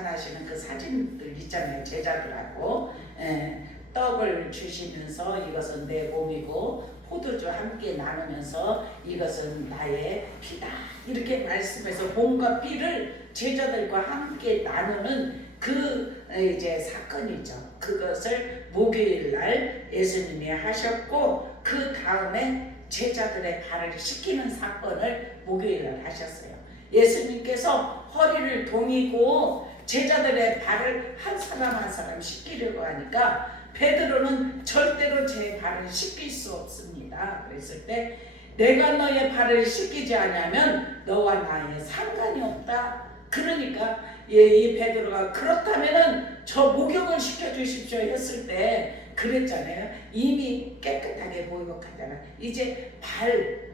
나타나시는 그 사진들 있잖아요. 제자들하고 떡을 주시면서 이것은 내 몸이고 포도주 함께 나누면서 이것은 나의 피다 이렇게 말씀해서 몸과 피를 제자들과 함께 나누는 그 이제 사건이죠. 그것을 목요일 날 예수님이 하셨고 그 다음에 제자들의 발을 씻기는 사건을 목요일 날 하셨어요. 예수님께서 허리를 동이고 제자들의 발을 한 사람 한 사람 씻기려고 하니까 베드로는 절대로 제 발을 씻길 수 없습니다. 그랬을 때 내가 너의 발을 씻기지 않으면 너와 나의 상관이 없다. 그러니까 이 베드로가 그렇다면은 저 목욕을 시켜주십시오 했을 때 그랬잖아요. 이미 깨끗하게 목욕하잖아. 이제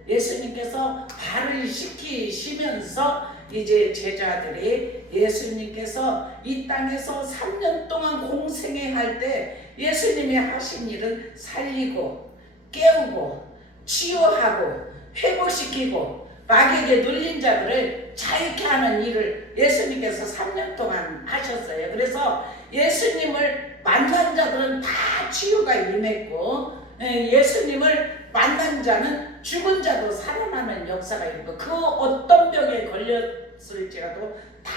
예수님께서 발을 씻기시면서 이제 제자들이 예수님께서 이 땅에서 3년 동안 공생애 할 때 예수님이 하신 일은 살리고 깨우고 치유하고 회복시키고 마귀에게 눌린 자들을 자유케 하는 일을 예수님께서 3년 동안 하셨어요. 그래서 예수님을 만난 자들은 다 치유가 임했고 예수님을 만난 자는 죽은 자도 살아나는 역사가 있고 그 어떤 병에 걸렸을지라도 다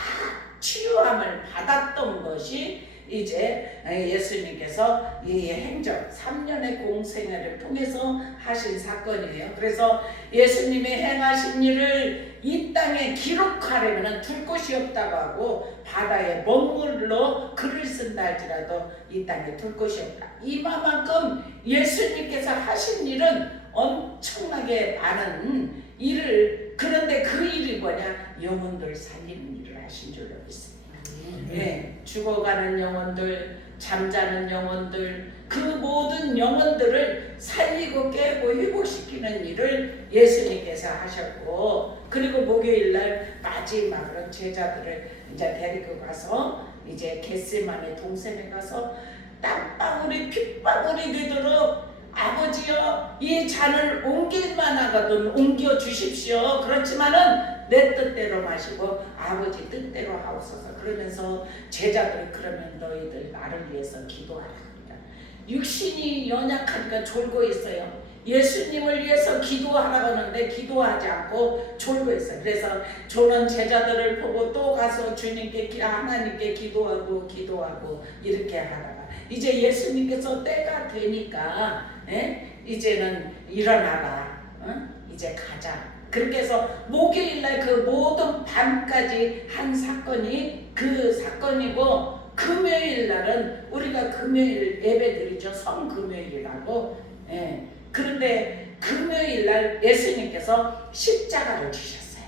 치유함을 받았던 것이 이제 예수님께서 이 행적 3년의 공생애를 통해서 하신 사건이에요. 그래서 예수님이 행하신 일을 이 땅에 기록하려면 둘 곳이 없다고 하고 바다에 먹물로 글을 쓴다 할지라도 이 땅에 둘 곳이 없다. 이만큼 예수님께서 하신 일은 엄청나게 많은 일을 그런데 그 일이 뭐냐? 영혼들 살리는 일을 하신 줄로 믿습니다. 죽어가는 영혼들, 잠자는 영혼들, 그 모든 영혼들을 살리고 깨고 회복시키는 일을 예수님께서 하셨고 그리고 목요일날 마지막으로 제자들을 이제 데리고 가서 이제 겟세마네 동산에 가서 땀방울이 핏방울이 되도록 아버지여 이 잔을 옮길만 하거든 옮겨 주십시오. 그렇지만은 내 뜻대로 마시고 아버지 뜻대로 하옵소서. 그러면서 제자들이 그러면 너희들 나를 위해서 기도하라. 육신이 연약하니까 졸고 있어요. 예수님을 위해서 기도하라고 하는데 기도하지 않고 졸고 있어요. 그래서 조는 제자들을 보고 또 가서 주님께 하나님께 기도하고 이렇게 하다가 이제 예수님께서 때가 되니까 이제는 일어나라. 이제 가자. 그렇게 해서 목요일날 그 모든 밤까지 한 사건이 그 사건이고 금요일날은 우리가 금요일 예배드리죠. 성금요일이라고. 그런데 금요일날 예수님께서 십자가를 지셨어요.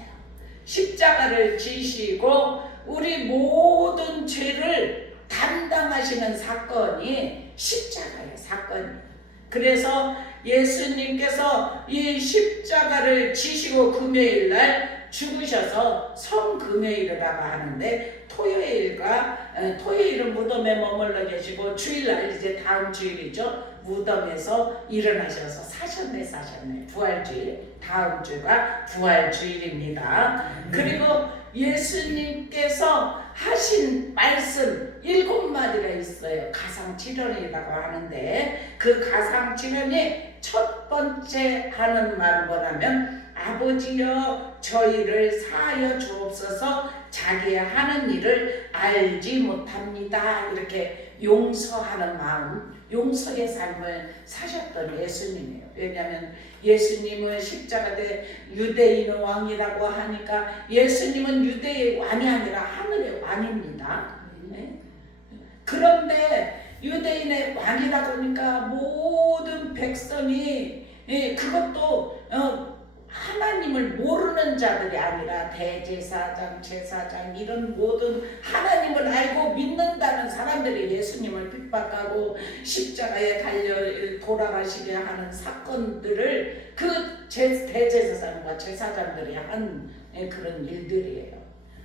십자가를 지시고 우리 모든 죄를 담당하시는 사건이 십자가의 사건이에요. 그래서 예수님께서 이 십자가를 지시고 금요일날 죽으셔서 성금요일이라고 하는데 토요일은 무덤에 머물러 계시고 주일날 이제 다음 주일이죠. 무덤에서 일어나셔서 사셨네 부활주일 다음 주가 부활주일입니다. 그리고 예수님께서 하신 말씀 7마디가 있어요. 가상칠언이라고 하는데 그 가상칠언이 첫 번째 하는 말은 뭐냐면 아버지여 저희를 사하여 주옵소서 자기의 하는 일을 알지 못합니다. 이렇게 용서하는 마음, 용서의 삶을 사셨던 예수님이에요. 왜냐하면 예수님은 십자가대 유대인의 왕이라고 하니까 예수님은 유대의 왕이 아니라 하늘의 왕입니다. 그런데 유대인의 왕이라고 하니까 모든 백성이 그것도 하나님을 모르는 자들이 아니라 대제사장, 제사장 이런 모든 하나님을 알고 믿는다는 사람들이 예수님을 핍박하고 십자가에 달려 돌아가시게 하는 사건들을 그 대제사장과 제사장들이 한 그런 일들이에요.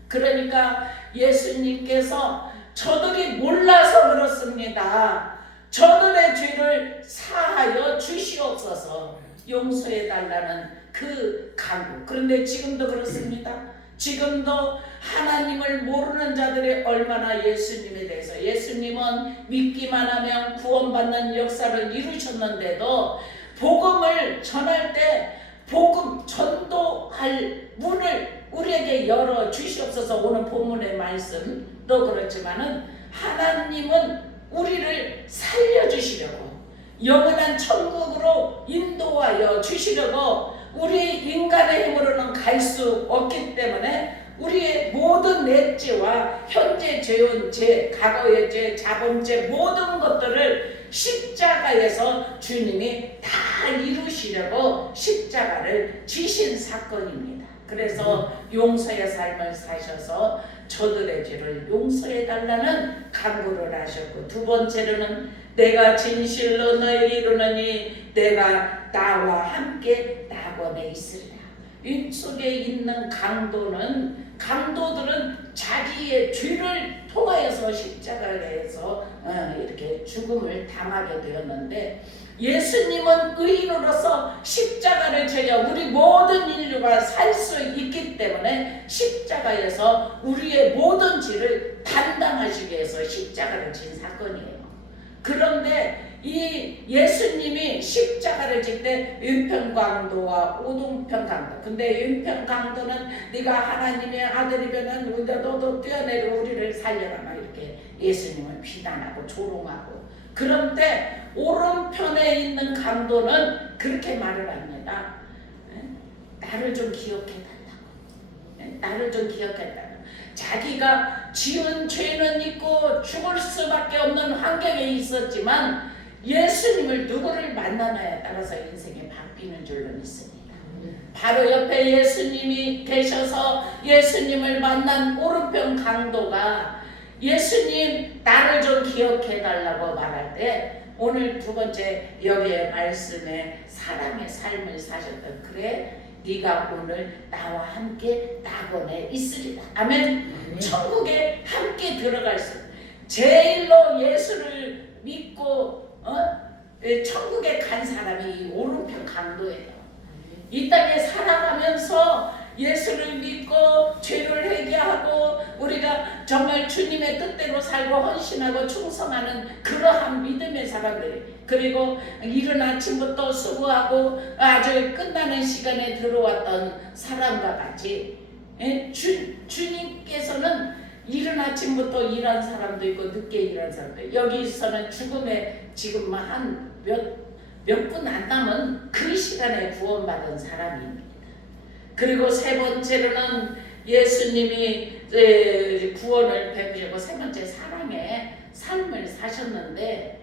그러니까 예수님께서 저들이 몰라서 그렇습니다. 저들의 죄를 사하여 주시옵소서 용서해 달라는 그 간구. 그런데 지금도 그렇습니다. 지금도 하나님을 모르는 자들이 얼마나 예수님에 대해서, 예수님은 믿기만 하면 구원받는 역사를 이루셨는데도 복음을 전할 때 복음 전도할 문을 우리에게 열어 주시옵소서. 오늘 본문의 말씀도 그렇지만은 하나님은 우리를 살려주시려고, 영원한 천국으로 인도하여 주시려고, 우리 인간의 힘으로는 갈 수 없기 때문에 우리의 모든 넷죄와 현재 죄온 죄, 과거의 죄, 자본죄 모든 것들을 십자가에서 주님이 다 이루시려고 십자가를 지신 사건입니다. 그래서 용서의 삶을 사셔서 저들의 죄를 용서해 달라는 간구를 하셨고, 두 번째로는 내가 진실로 너에게 이르노니 내가 나와 함께 낙원에 있으리라. 이 속에 있는 강도들은 자기의 죄를 통하여서 십자가에서 이렇게 죽음을 당하게 되었는데, 예수님은 의인으로서 십자가를 져야 우리 모든 인류가 살 수 있기 때문에 십자가에서 우리의 모든 죄를担당하시기 위해서 십자가를 진 사건이에요. 그런데 이 예수님이 십자가를 질 때 윤평강도와 오동평강도, 근데 윤평강도는 네가 하나님의 아들이면 너도 뛰어내려 우리를 살려라 막 이렇게 예수님을 비난하고 조롱하고, 그런데 오른편에 있는 강도는 그렇게 말을 합니다. 나를 좀 기억해달라고, 나를 좀 기억해달라고. 자기가 지은 죄는 있고 죽을 수밖에 없는 환경에 있었지만 예수님을 누구를 만나냐에 따라서 인생이 바뀌는 줄로 믿습니다. 바로 옆에 예수님이 계셔서 예수님을 만난 오른편 강도가 예수님 나를 좀 기억해달라고 말할 때, 오늘 두 번째 여기에 말씀에 사람의 삶을 사셨던, 그래 네가 오늘 나와 함께 낙원에 있으리라. 아멘. 천국에 함께 들어갈 수, 제일로 예수를 믿고 천국에 간 사람이 오른편 강도예요. 이 땅에 살아가면서 예수를 믿고 죄를 회개하고 우리가 정말 주님의 뜻대로 살고 헌신하고 충성하는 그러한 믿음의 사람들이, 그리고 이른 아침부터 수고하고 아주 끝나는 시간에 들어왔던 사람과 같이, 주님께서는 이른 아침부터 일한 사람도 있고 늦게 일한 사람도 있고, 여기서는 죽음에 지금 한 몇 분 안 남은 그 시간에 구원받은 사람입니다. 그리고 세 번째로는 예수님이 구원을 베푸시고 세 번째 사랑의 삶을 사셨는데,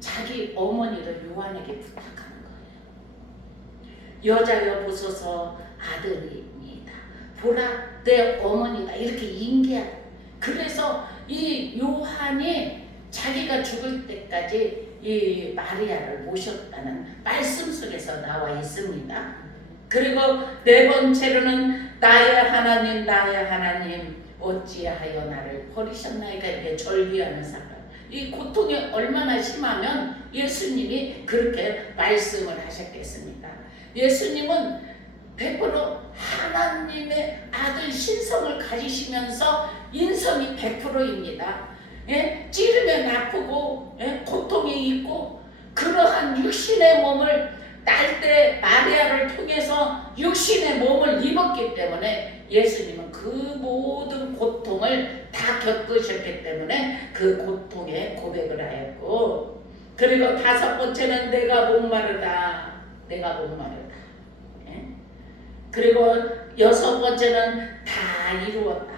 자기 어머니를 요한에게 부탁하는 거예요. 여자여 보소서 아들입니다. 보라 내 어머니다. 이렇게 인계하고, 그래서 이 요한이 자기가 죽을 때까지 이 마리아를 모셨다는 말씀 속에서 나와 있습니다. 그리고 네 번째로는 나의 하나님 나의 하나님 어찌하여 나를 버리셨나이까, 이렇게 절규하는 사람. 이 고통이 얼마나 심하면 예수님이 그렇게 말씀을 하셨겠습니까? 예수님은 100% 하나님의 아들 신성을 가지시면서 인성이 100%입니다. 찌르면 아프고 고통이 있고, 그러한 육신의 몸을 딸 때 마리아를 통해서 육신의 몸을 입었기 때문에 예수님은 그 모든 고통을 다 겪으셨기 때문에 그 고통에 고백을 하였고, 그리고 다섯 번째는 내가 목마르다. 내가 목마르다. 그리고 여섯 번째는 다 이루었다.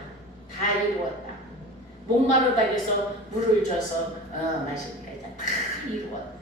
다 이루었다. 목마르다 해서 물을 줘서 마시니까 다 이루었다.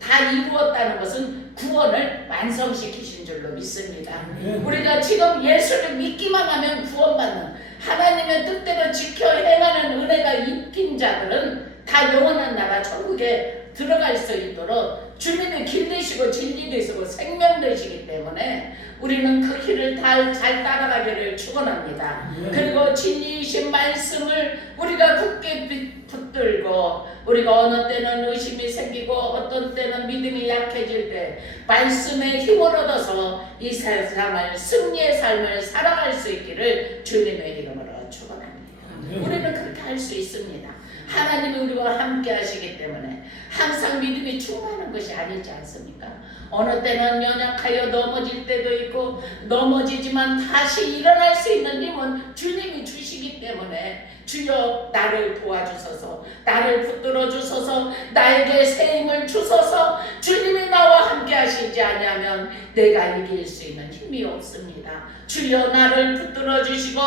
다 이루었다는 것은 구원을 완성시키신 줄로 믿습니다. 우리가 지금 예수를 믿기만 하면 구원받는, 하나님의 뜻대로 지켜 행하는 은혜가 입힌 자들은 다 영원한 나라 천국에 들어갈 수 있도록 주님의 길 되시고 진리 되시고 생명 되시기 때문에 우리는 그 길을 잘 따라가기를 축원합니다. 그리고 진리이신 말씀을 우리가 굳게 붙들고, 우리가 어느 때는 의심이 생기고 어떤 때는 믿음이 약해질 때 말씀의 힘을 얻어서 이 세상을 승리의 삶을 살아갈 수 있기를 주님의 이름으로 축원합니다. 우리는 그렇게 할 수 있습니다. 하나님이 우리와 함께 하시기 때문에 항상 믿음이 충만한 것이 아니지 않습니까? 어느 때는 연약하여 넘어질 때도 있고 넘어지지만 다시 일어날 수 있는 힘은 주님이 주시기 때문에 주여 나를 도와주소서, 나를 붙들어 주소서, 나에게 새 힘을 주소서. 주님이 나와 함께 하시지 아니하면 내가 이길 수 있는 힘이 없습니다. 주여 나를 붙들어 주시고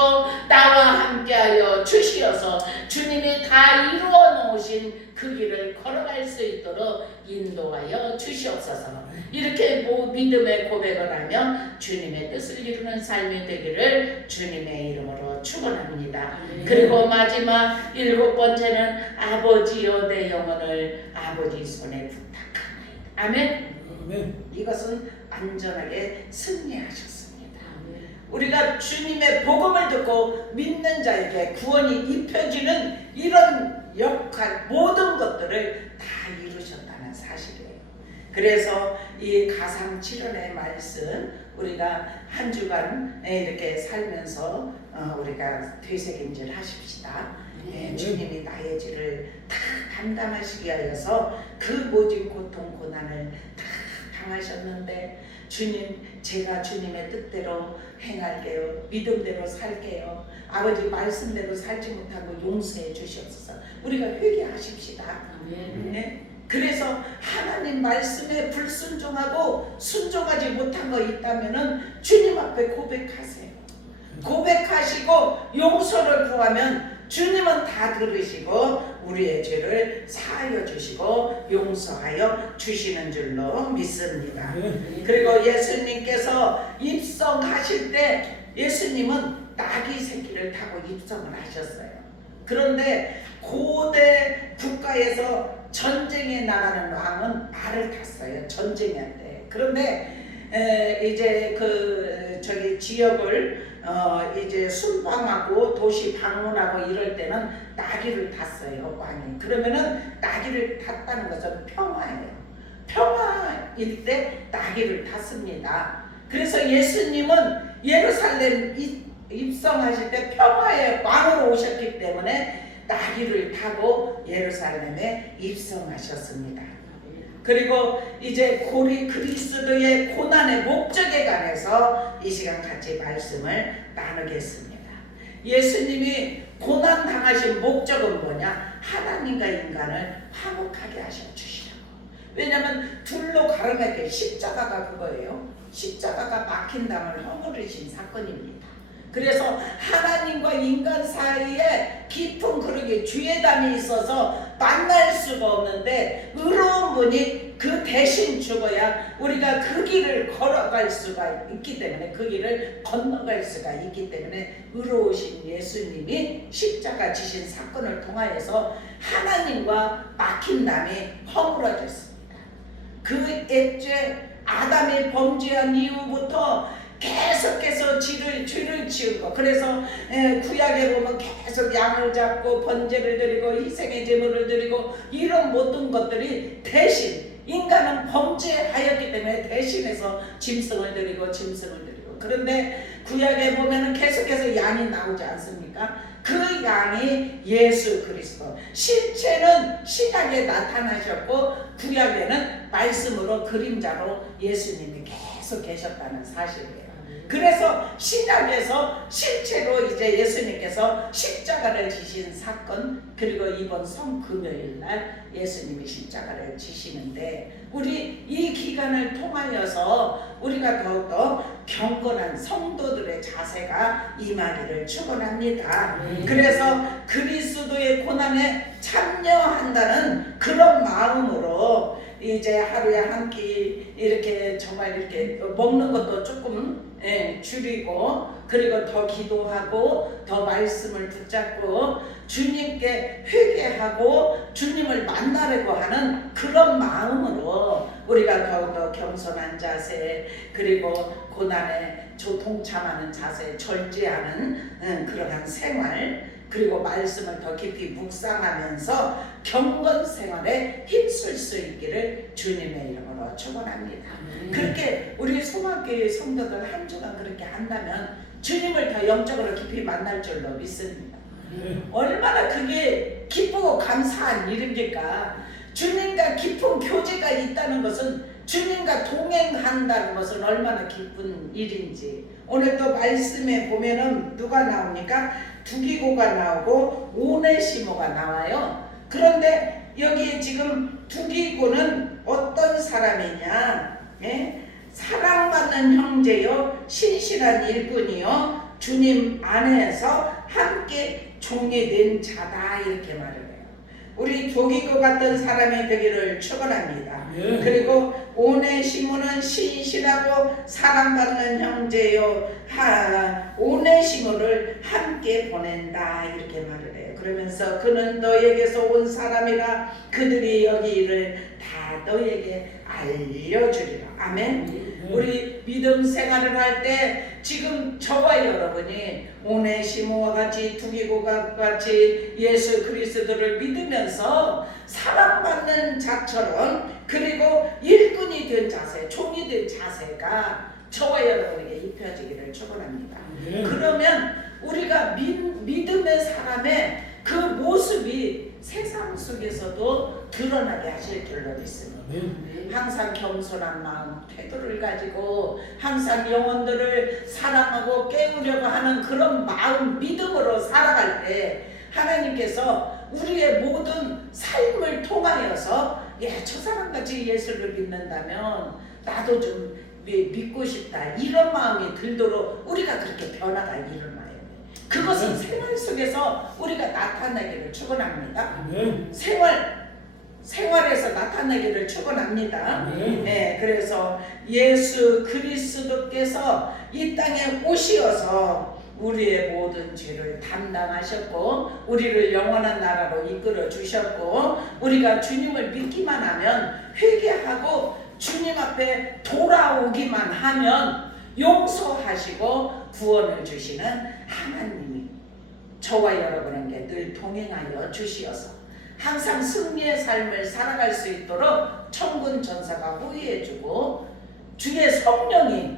나와 함께하여 주시어서 주님이 다 이루어 놓으신 그 길을 걸어갈 수 있도록 인도하여 주시옵소서. 이렇게 믿음의 고백을 하며 주님의 뜻을 이루는 삶이 되기를 주님의 이름으로 축원합니다. 그리고 마지막 7번째는 아버지여 내 영혼을 아버지 손에 부탁하나이다. 아멘. 이것은 안전하게 승리하셨습니다. 우리가 주님의 복음을 듣고 믿는 자에게 구원이 입혀지는 이런 역할, 모든 것들을 다 이루셨다는 사실이에요. 그래서 이 가상 7월의 말씀 우리가 한 주간 이렇게 살면서 우리가 되새김질 하십시다. 주님이 나의 죄를 다 담당하시기 위하여서 그 모든 고통 고난을 다 당하셨는데 주님, 제가 주님의 뜻대로 행할게요. 믿음대로 살게요. 아버지 말씀대로 살지 못하고 용서해 주시옵소서. 우리가 회개하십시다. 네? 그래서 하나님 말씀에 불순종하고 순종하지 못한 거 있다면은 주님 앞에 고백하세요. 고백하시고 용서를 구하면 주님은 다 들으시고 우리의 죄를 사하여 주시고 용서하여 주시는 줄로 믿습니다. 그리고 예수님께서 입성하실 때 예수님은 나귀 새끼를 타고 입성을 하셨어요. 그런데 고대 국가에서 전쟁에 나가는 왕은 말을 탔어요. 전쟁할 때. 그런데 이제 저기 지역을 이제 순방하고 도시 방문하고 이럴 때는 나귀를 탔어요, 왕이. 그러면은 나귀를 탔다는 것은 평화예요. 평화일 때 나귀를 탔습니다. 그래서 예수님은 예루살렘 입성하실 때 평화의 왕으로 오셨기 때문에 나귀를 타고 예루살렘에 입성하셨습니다. 그리고 이제 그리스도의 고난의 목적에 관해서 이 시간 같이 말씀을 나누겠습니다. 예수님이 고난 당하신 목적은 뭐냐? 하나님과 인간을 화목하게 하셔 주시라고. 왜냐하면 둘로 가름하게 십자가가 그거예요. 십자가가 막힌 담을 허물으신 사건입니다. 그래서 하나님과 인간 사이에 깊은 그러게 죄담이 있어서 만날 수가 없는데 의로운 분이 그 대신 죽어야 우리가 그 길을 걸어갈 수가 있기 때문에 그 길을 건너갈 수가 있기 때문에 의로우신 예수님이 십자가 지신 사건을 통하여서 하나님과 막힌 담이 허물어졌습니다. 그 애죄 아담이 범죄한 이후부터 계속해서 죄를 지은 거. 그래서 구약에 보면 계속 양을 잡고 번제를 드리고 희생의 제물을 드리고 이런 모든 것들이 대신 인간은 범죄하였기 때문에 대신해서 짐승을 드리고 그런데 구약에 보면은 계속해서 양이 나오지 않습니까? 그 양이 예수 그리스도. 실체는 신약에 나타나셨고 구약에는 말씀으로 그림자로 예수님이 계속 계셨다는 사실이에요. 그래서 신약에서 실제로 이제 예수님께서 십자가를 지신 사건, 그리고 이번 성금요일 날 예수님이 십자가를 지시는데 우리 이 기간을 통하여서 우리가 더욱더 경건한 성도들의 자세가 임하기를 축원합니다. 그래서 그리스도의 고난에 참여한다는 그런 마음으로 이제 하루에 한 끼 이렇게 정말 이렇게 먹는 것도 조금 줄이고 그리고 더 기도하고 더 말씀을 붙잡고 주님께 회개하고 주님을 만나려고 하는 그런 마음으로 우리가 더욱더 겸손한 자세 그리고 고난에 동참하는 자세 절제하는 그러한 생활 그리고 말씀을 더 깊이 묵상하면서 경건 생활에 힘쓸 수 있기를 주님의 이름으로 축원합니다. 그렇게 우리 소망교회 성도들 한 주간 그렇게 한다면 주님을 더 영적으로 깊이 만날 줄로 믿습니다. 얼마나 그게 기쁘고 감사한 일입니까? 주님과 깊은 교제가 있다는 것은 주님과 동행한다는 것은 얼마나 기쁜 일인지. 오늘 또 말씀에 보면은 누가 나옵니까? 두기고가 나오고 오네시모가 나와요. 그런데 여기에 지금 두기고는 어떤 사람이냐? 예? 사랑받는 형제요, 신실한 일꾼이요, 주님 안에서 함께 종이 된 자다, 이렇게 말을 해요. 우리 두기고 같은 사람이 되기를 축원합니다. 그리고 오네시모는 신실하고 사랑받는 형제요, 오네시모를 함께 보낸다, 이렇게 말을 해요. 그러면서 그는 너에게서 온 사람이라 그들이 여기를 다 너에게 알려주리라. 아멘. 우리 믿음 생활을 할 때 지금 저와 여러분이 오네시모와 같이 두기고가 같이 예수 그리스도를 믿으면서 사랑받는 자처럼, 그리고 일꾼이 된 자세, 종이 된 자세가 저와 여러분에게 입혀지기를 축원합니다. 그러면 우리가 믿음의 사람의 그 모습이 세상 속에서도 드러나게 하실 줄로 믿습니다. 항상 겸손한 마음, 태도를 가지고 항상 영혼들을 사랑하고 깨우려고 하는 그런 마음, 믿음으로 살아갈 때 하나님께서 우리의 모든 삶을 통하여서 저 사람같이 예수를 믿는다면 나도 좀 믿고 싶다, 이런 마음이 들도록 우리가 그렇게 변화가 일어나요. 그것은 생활 속에서 우리가 나타내기를 축원합니다. 생활에서 나타내기를 축원합니다. 네, 그래서 예수 그리스도께서 이 땅에 오시어서 우리의 모든 죄를 담당하셨고 우리를 영원한 나라로 이끌어 주셨고, 우리가 주님을 믿기만 하면, 회개하고 주님 앞에 돌아오기만 하면 용서하시고 구원을 주시는 하나님이 저와 여러분에게 늘 동행하여 주시어서 항상 승리의 삶을 살아갈 수 있도록 천군 천사가 호위해주고 주의 성령이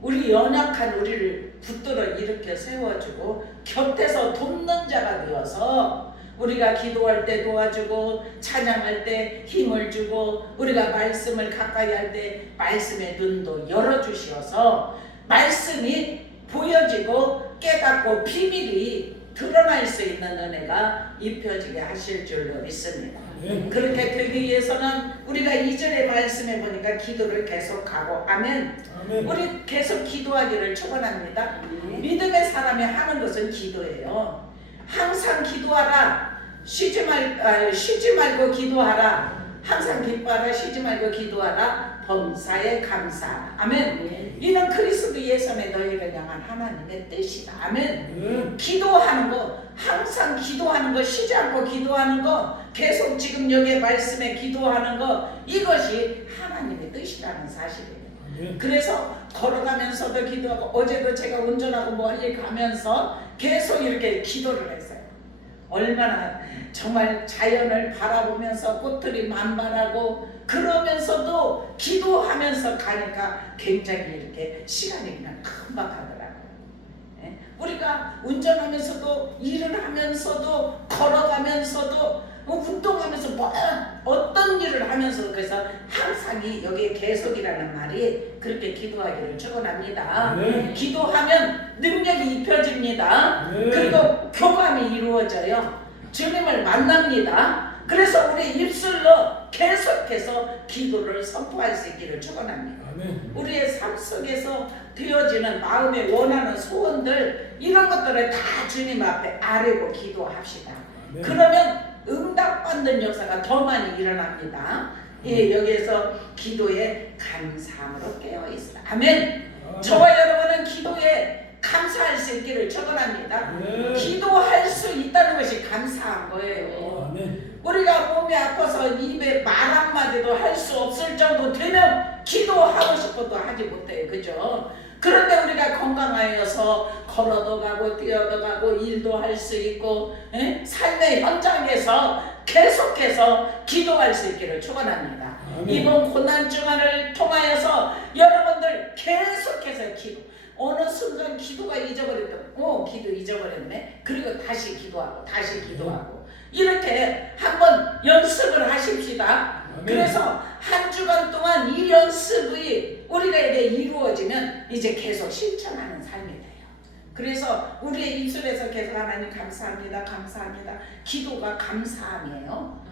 우리 연약한 우리를 붙들어 일으켜 세워주고 곁에서 돕는 자가 되어서 우리가 기도할 때 도와주고 찬양할 때 힘을 주고 우리가 말씀을 가까이 할 때 말씀의 눈도 열어주시어서 말씀이 보여지고 깨닫고 비밀이 드러날 수 있는 은혜가 입혀지게 하실 줄로 믿습니다. 그렇게 되기 위해서는 우리가 2절의 말씀에 보니까 기도를 계속하고, 아멘. 우리 계속 기도하기를 축원합니다. 믿음의 사람이 하는 것은 기도예요. 항상 기도하라. 쉬지 말고 기도하라. 항상 기뻐하라. 쉬지 말고 기도하라. 범사에 감사. 아멘. 이는 그리스도 예수의 너희를 향한 하나님의 뜻이다. 아멘. 기도하는 거, 항상 기도하는 거, 쉬지 않고 기도하는 거, 계속 지금 여기 말씀에 기도하는 거, 이것이 하나님의 뜻이라는 사실이에요. 그래서 걸어가면서도 기도하고, 어제도 제가 운전하고 멀리 가면서 계속 이렇게 기도를 했어요. 얼마나 정말 자연을 바라보면서 꽃들이 만발하고 그러면서도 기도하면서 가니까 굉장히 이렇게 시간이 그냥 금방 가더라고요. 우리가 운전하면서도 일을 하면서도 걸어가면서도 운동하면서 어떤 일을 하면서도, 그래서 항상 여기에 계속이라는 말이 그렇게 기도하기를 축원합니다. 기도하면 능력이 입혀집니다. 그리고 교감이 이루어져요. 주님을 만납니다. 그래서 우리 입술로 계속해서 기도를 선포할 수 있기를 축원합니다. 우리의 삶 속에서 되어지는 마음에 원하는 소원들, 이런 것들을 다 주님 앞에 아뢰고 기도합시다. 그러면 응답받는 역사가 더 많이 일어납니다. 여기에서 기도에 감사함으로 깨어있으라. 아멘. 저와 여러분은 기도에 감사할 수 있기를 축원합니다. 기도할 수 있다는 것이 감사한 거예요. 우리가 몸이 아파서 입에 말 한마디도 할 수 없을 정도 되면 기도하고 싶어도 하지 못해요. 그죠? 그런데 우리가 건강하여서 걸어도 가고 뛰어도 가고 일도 할 수 있고 삶의 현장에서 계속해서 기도할 수 있기를 축원합니다. 이번 고난 주간을 통하여서 여러분들 계속해서 기도. 어느 순간 기도가 잊어버렸던 기도 잊어버렸네. 그리고 다시 기도하고 다시 기도하고 이렇게 한번 연습을 하십시다. 그래서 한 주간 동안 이 연습이 우리에게 이루어지면 이제 계속 실천하는 삶이 돼요. 그래서 우리의 입술에서 계속 하나님 감사합니다 감사합니다. 기도가 감사함이에요.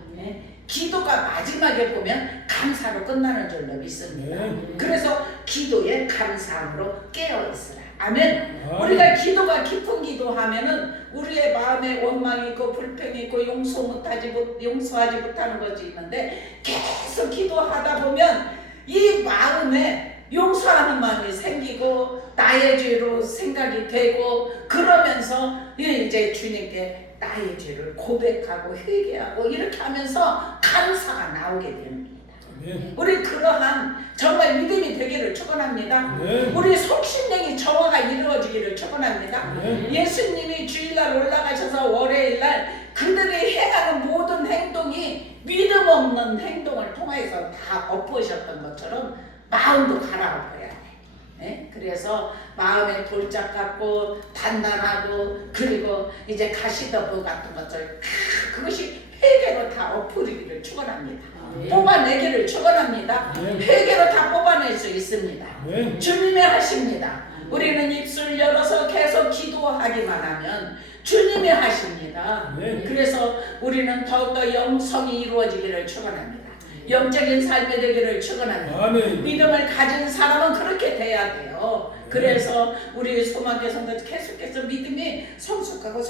기도가 마지막에 보면 감사로 끝나는 줄로 믿습니다. 그래서 기도에 감사함으로 깨어있으라. 아멘. 우리가 기도가 깊은 기도하면은 우리의 마음에 원망이 있고 불평이 있고 용서하지 못하는 것이 있는데 계속 기도하다 보면 이 마음에 용서하는 마음이 생기고 나의 죄로 생각이 되고 그러면서 이제 주님께 나의 죄를 고백하고 회개하고 이렇게 하면서 감사가 나오게 됩니다. 우리 그러한 정말 믿음이 되기를 축원합니다. 우리 속신령이 정화가 이루어지기를 축원합니다. 예수님이 주일날 올라가셔서 월요일날 그들이 행하는 모든 행동이 믿음 없는 행동을 통해서 다 엎으셨던 것처럼 마음도 갈아엎어야 돼. 그래서 마음에 돌짝 같고 단단하고 그리고 이제 가시덤불 같은 것들 그것이 회개로 다 엎으리기를 축원합니다. 뽑아내기를 축원합니다. 회개로 다 뽑아낼 수 있습니다. 주님이 하십니다. 우리는 입술 열어서 계속 기도하기만 하면 주님이 하십니다. 그래서 우리는 더욱더 영성이 이루어지기를 축원합니다. 영적인 삶이 되기를 축원합니다. 믿음을 가진 사람은 그렇게 돼야 돼요. 그래서 우리 소망교 성도 계속해서 믿음이 성숙하고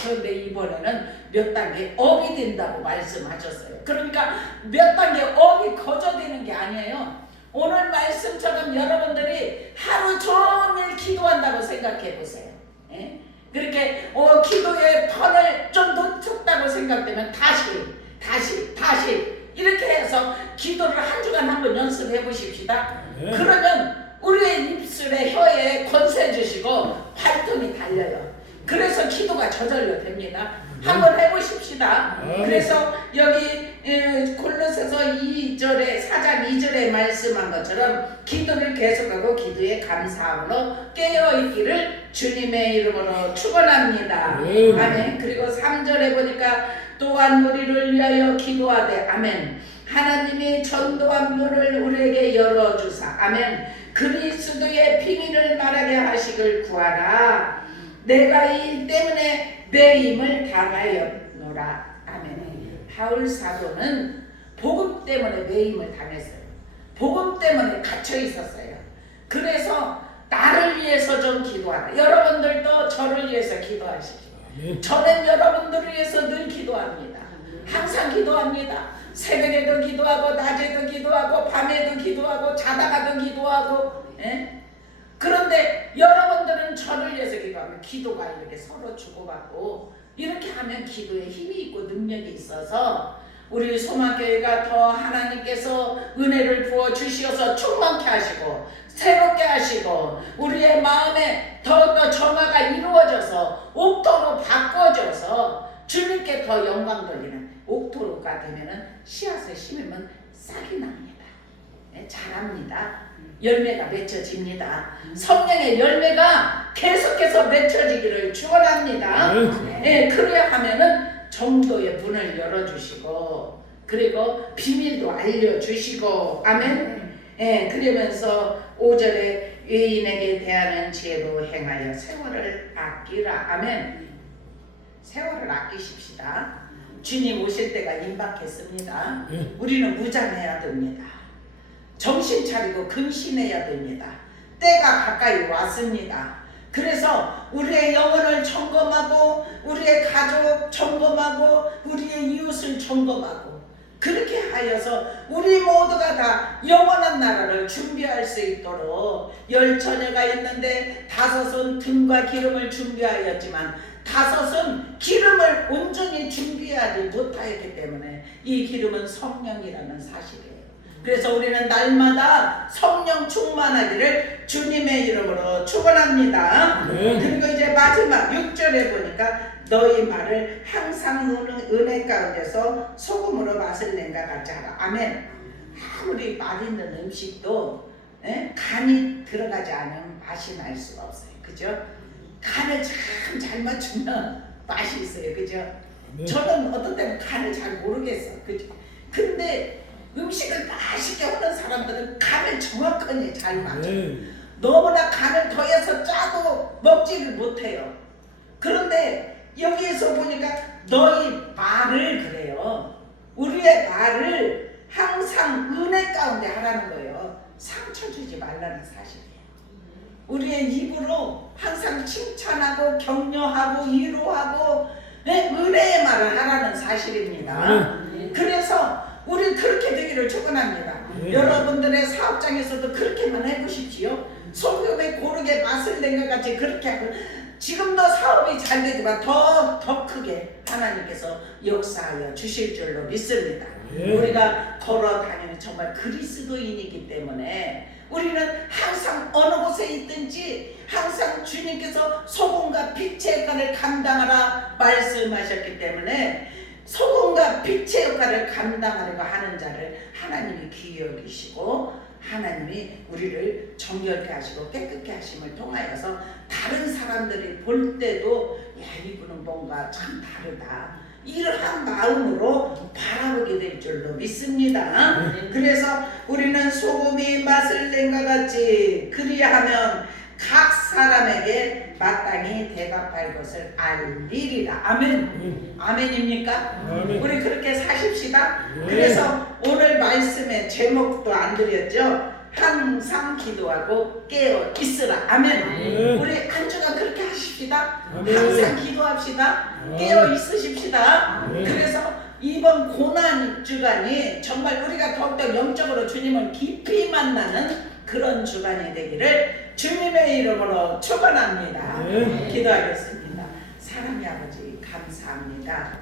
그런데 이번에는 몇 단계 업이 된다고 말씀하셨어요. 그러니까 몇 단계 업이 거저되는 게 아니에요. 오늘 말씀처럼 여러분들이 하루 종일 기도한다고 생각해 보세요. 그렇게 기도의 판을 좀 놓쳤다고 생각되면 다시 이렇게 해서 기도를 한 주간 한번 연습해 보십시다. 그러면 우리의 입술에 혀에 권세 주시고 발등이 달려요. 그래서 기도가 저절로 됩니다. 한번 해보십시다. 그래서 여기 골로새서 4장 2절에 말씀한 것처럼 기도를 계속하고 기도에 감사함으로 깨어있기를 주님의 이름으로 축원합니다. 아멘. 그리고 3절에 보니까 또한 우리를 위하여 기도하되 아멘. 하나님이 전도한 문을 우리에게 열어주사 아멘. 그리스도의 비밀을 말하게 하시길 구하라. 내가 이 일 때문에 매임을 당하였노라. 아멘. 바울 사도는 복음 때문에 매임을 당했어요. 복음 때문에 갇혀 있었어요. 그래서 나를 위해서 좀 기도하라. 여러분들도 저를 위해서 기도하십시오. 저는 여러분들을 위해서 늘 기도합니다. 항상 기도합니다. 새벽에도 기도하고 낮에도 기도하고 밤에도 기도하고 자다가도 기도하고 그런데 여러분들은 저를 위해서 기도하면 기도가 이렇게 서로 주고받고 이렇게 하면 기도에 힘이 있고 능력이 있어서 우리 소망교회가 더 하나님께서 은혜를 부어 주시어서 충만케 하시고 새롭게 하시고 우리의 마음에 더욱더 정화가 이루어져서 옥토로 바꿔져서 주님께 더 영광 돌리는 옥토로가 되면은 씨앗을 심으면 싹이 납니다. 자랍니다. 열매가 맺혀집니다. 성령의 열매가 계속해서 맺혀지기를 축원합니다. 그래야 하면은 정도의 문을 열어주시고 그리고 비밀도 알려주시고 아멘. 그러면서 5절에 외인에게 대하는 지혜로 행하여 세월을 아끼라. 아멘. 세월을 아끼십시다. 주님 오실 때가 임박했습니다. 우리는 무장해야 됩니다. 정신 차리고 근신해야 됩니다. 때가 가까이 왔습니다. 그래서 우리의 영혼을 점검하고 우리의 가족 점검하고 우리의 이웃을 점검하고 그렇게 하여서 우리 모두가 다 영원한 나라를 준비할 수 있도록 10처녀가 있는데 5은 등과 기름을 준비하였지만 5은 기름을 온전히 준비하지 못하였기 때문에 이 기름은 성령이라는 사실이에요. 그래서 우리는 날마다 성령 충만하기를 주님의 이름으로 축원합니다. 그리고 이제 마지막 6절에 보니까 너희 말을 항상 은혜 가운데서 소금으로 맛을 낸가 같이 하라. 아멘. 아무리 맛있는 음식도 간이 들어가지 않으면 맛이 날 수가 없어요. 그죠? 간을 참 잘 맞추면 맛이 있어요. 그죠? 저는 어떤 때는 간을 잘 모르겠어. 그죠? 근데 음식을 맛있게 하는 사람들은 간을 정확하게 잘 맞아요. 너무나 간을 더해서 짜도 먹지를 못해요. 그런데 여기에서 보니까 너희 말을 그래요. 우리의 말을 항상 은혜 가운데 하라는 거예요. 상처 주지 말라는 사실이에요. 우리의 입으로 항상 칭찬하고 격려하고 위로하고 은혜의 말을 하라는 사실입니다. 그래서 우리 그렇게 되기를 축원합니다. 여러분들의 사업장에서도 그렇게만 해보십시오. 소금에 고르게 맛을 낸 것 같이 그렇게 하고 지금도 사업이 잘 되지만 더 크게 하나님께서 역사하여 주실 줄로 믿습니다. 우리가 걸어다니는 정말 그리스도인이기 때문에 우리는 항상 어느 곳에 있든지 항상 주님께서 소금과 빛의 역할을 감당하라 말씀하셨기 때문에 소금과 빛의 역할을 감당하려고 하는 자를 하나님이 귀히 여기시고 하나님이 우리를 정결케 하시고 깨끗게 하심을 통하여서 다른 사람들이 볼 때도 야 이분은 뭔가 참 다르다 이러한 마음으로 바라보게 될 줄로 믿습니다. 그래서 우리는 소금이 맛을 낸 것 같이 그리하면 각 사람에게 마땅히 대답할 것을 알리리라. 아멘. 아멘입니까? 아멘. 우리 그렇게 사십시다. 그래서 오늘 말씀의 제목도 안 드렸죠. 항상 기도하고 깨어 있으라. 아멘. 우리 한 주간 그렇게 하십시다. 항상 기도합시다. 깨어 있으십시다. 그래서 이번 고난 주간이 정말 우리가 더욱더 영적으로 주님을 깊이 만나는 그런 주간이 되기를 주님의 이름으로 축원합니다. 기도하겠습니다. 사랑의 아버지 감사합니다.